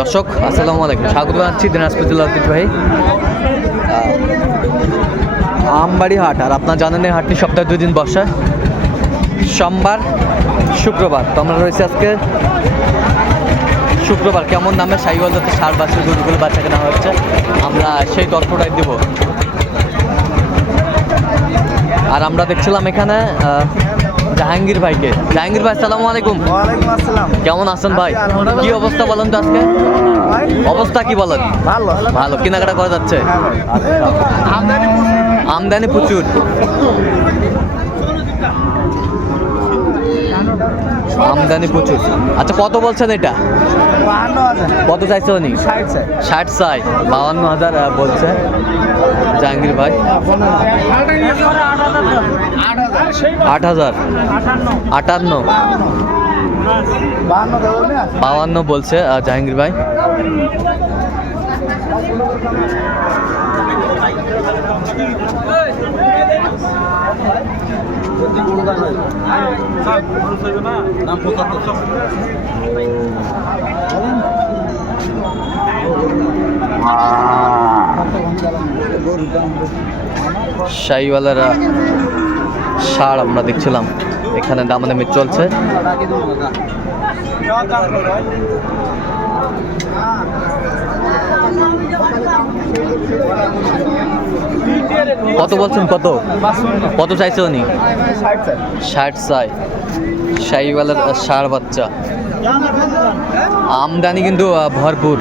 দর্শক আসসালামু আলাইকুম। স্বাগত জানাচ্ছি দিনাজপুর জেলা আহ, আমবাড়ি হাট আর আপনার জানেন এই হাটটি সপ্তাহে দুই দিন বসে। সোমবার শুক্রবার। তো আমরা রয়েছে আজকে শুক্রবার। কেমন দামে সাইওয়াল যাতে সার বাছুর গরুগুলো বাচ্চা কেনা হচ্ছে? আমরা সেই তথ্যটাই দেব। আর আমরা দেখছিলাম এখানে জাহাঙ্গীর ভাইকে। জাহাঙ্গীর ভাই আসসালামু আলাইকুম। আসসালাম। কেমন আছেন ভাই? কি অবস্থা বলেন তো আজকে? অবস্থা কি বলেন? ভালো। ভালো। কেনাকাটা করা যাচ্ছে? আমদানি আমদানি প্রচুর। আমদানি প্রচুর। আচ্ছা কত বলছেন এটা? কত চাইছে উনি? ষাট চাই। বাউান্ন হাজার বলছে জাহাঙ্গীর ভাই। আট হাজার। আটান্ন। বাউান্ন বলছে জাহাঙ্গীর ভাই। শাহিওয়ালারা সার আমরা দেখছিলাম। এখানে দামাদামি চলছে। কত বলছেন? কত? কত চাইছে উনি? ষাট চাই। শাহিওয়ালার সার বাচ্চা। আমদানি কিন্তু ভরপুর।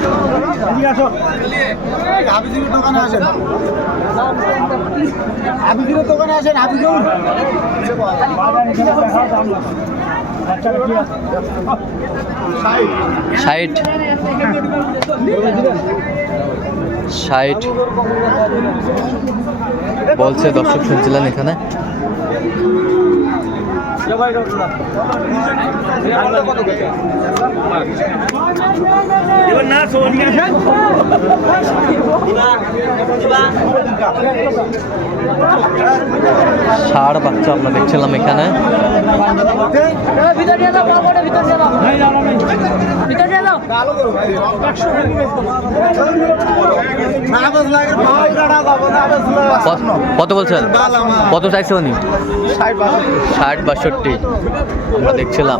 ষাট। ষাট বলছে দর্শক শুনছিলেন এখানে। ষাড় বাচ্চা আমরা দেখছিলাম এখানে। কত- বলছেন? কত চাইছে ষাট বাষট্টি। আমরা দেখছিলাম।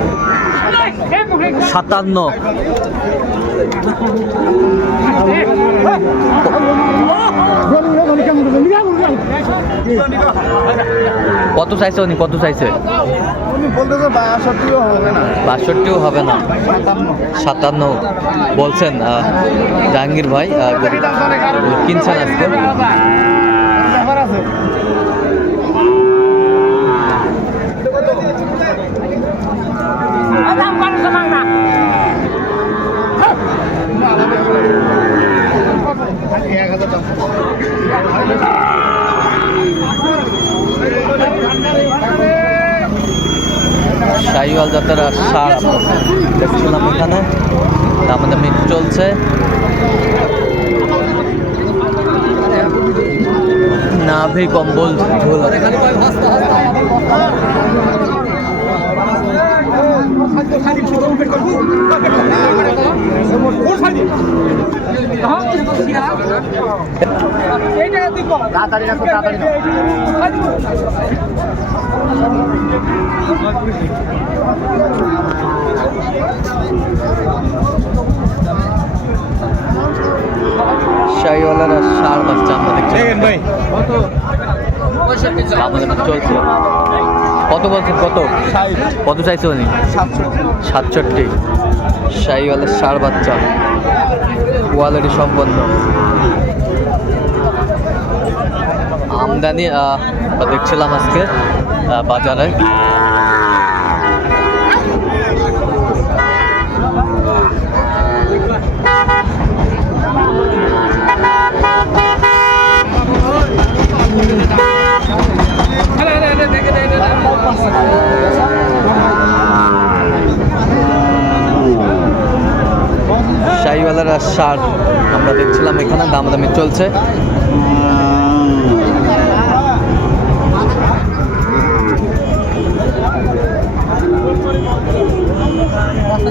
সাতান্ন। কত চাইছে উনি? কত চাইছে? বাষট্টিও হবে না। সাতান্ন। বলছেন জাহাঙ্গীর ভাই কিনছেন আজকে ব্যাপার আছে এক হাজার দাম জাতের আর সার দেখছিলাম এখানে। দামাদামি চলছে। নাভি কম্বল তাড়াতাড়ি রাখো তাড়াতাড়ি চলছে। কত বলছেন? কত? কত চাইছে উনি? সাতষট্টি। শাহিওয়ালের সার বাচ্চা। কোয়ালিটি সম্পন্ন। আমদানি দেখছিলাম আজকে বাজারে। Thank you. শাহিওয়ালার সার আমরা দেখছিলাম এখানে দামাদামি চলছে।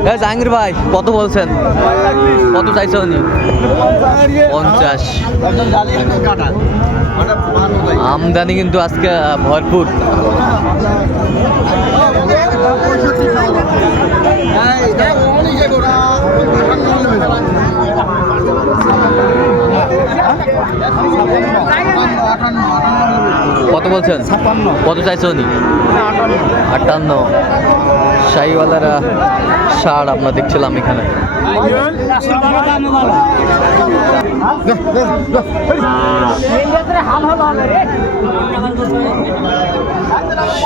হ্যাঁ জাহাঙ্গীর ভাই কত বলছেন? কত চাইছে উনি? পঞ্চাশ। আমদানি কিন্তু আজকে ভরপুর। কত বলছেন? কত চাইছে উনি? আটান্ন। শাহিওয়ালারা ষাট আমরা দেখছিলাম এখানে।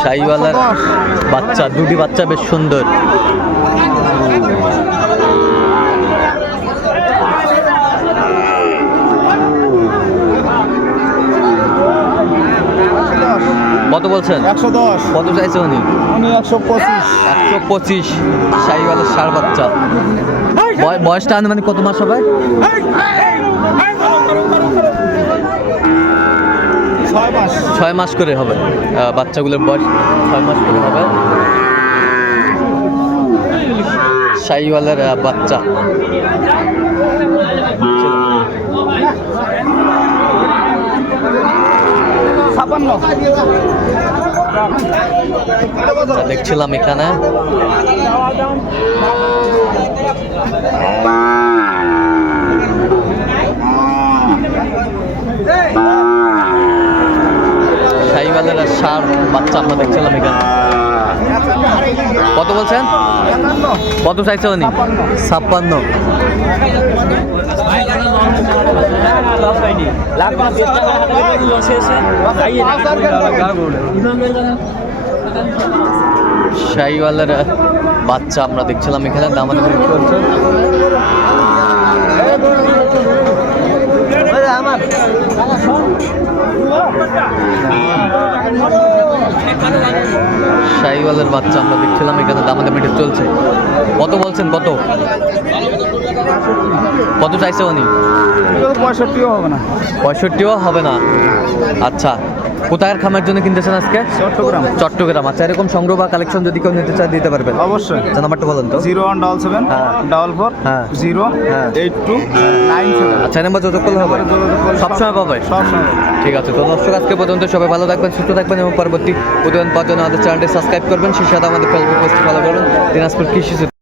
শাহিওয়ালার বাচ্চা দুটি বাচ্চা বেশ সুন্দর। কত বলছেন? একশো দশ। কত চাইছে উনি? উনি একশো পঁচিশ। একশো পঁচিশ শাহিওয়ালের ষাট বাচ্চা। বয়- বয়সটা আনুমানিক কত মাস হবে? ছয় মাস। করে হবে। বাচ্চাগুলোর বয়স ছয় মাস করে হবে। শাহিওয়ালের বাচ্চা। ছাপান্ন। দেখছিলাম এখানে। সাইবালের সার বাচ্চা আমরা দেখছিলাম এখানে। কত বলছেন? কত চাইছে উনি? ছাপ্পান্ন। শাহিওয়ালের বাচ্চা আমরা দেখছিলাম এখানে চলছে আমার। শাহিওয়ালের বাচ্চা আমরা দেখছিলাম এখানে দামাদামিটি চলছে। কত বলছেন? কত? কত চাইছে উনি? পঁয়ষট্টিও হবে না। পঁয়ষট্টিও হবে না। আচ্ছা। কোথায় খামের জন্য কিনতেছেন আজকে? চট্টগ্রাম। চট্টগ্রাম। আচ্ছা এরকম সংগ্রহ বা কালেকশন যদি কেউ নিতে চায় দিতে পারবেন। অবশ্যই। আচ্ছা নাম্বারটা বলেন তো। জিরো ওয়ান ডবল সেভেন হ্যাঁ। ডবল ফোর হ্যাঁ। জিরো হ্যাঁ। Eight two nine seven. আচ্ছা নাম্বার যোগাযোগ করলে হবে? সবসময় পাবে? সবসময় ঠিক আছে তো দর্শক আজকে পর্যন্ত সবাই ভালো থাকবেন সুস্থ থাকবেন এবং পরবর্তী প্রতিদিন পাওয়ার জন্য আমাদের চ্যানেলটি সাবস্ক্রাইব করবেন। সেই সাথে আমাদের ফেসবুক পোস্ট ফলো করবেন দিনাজপুর কৃষি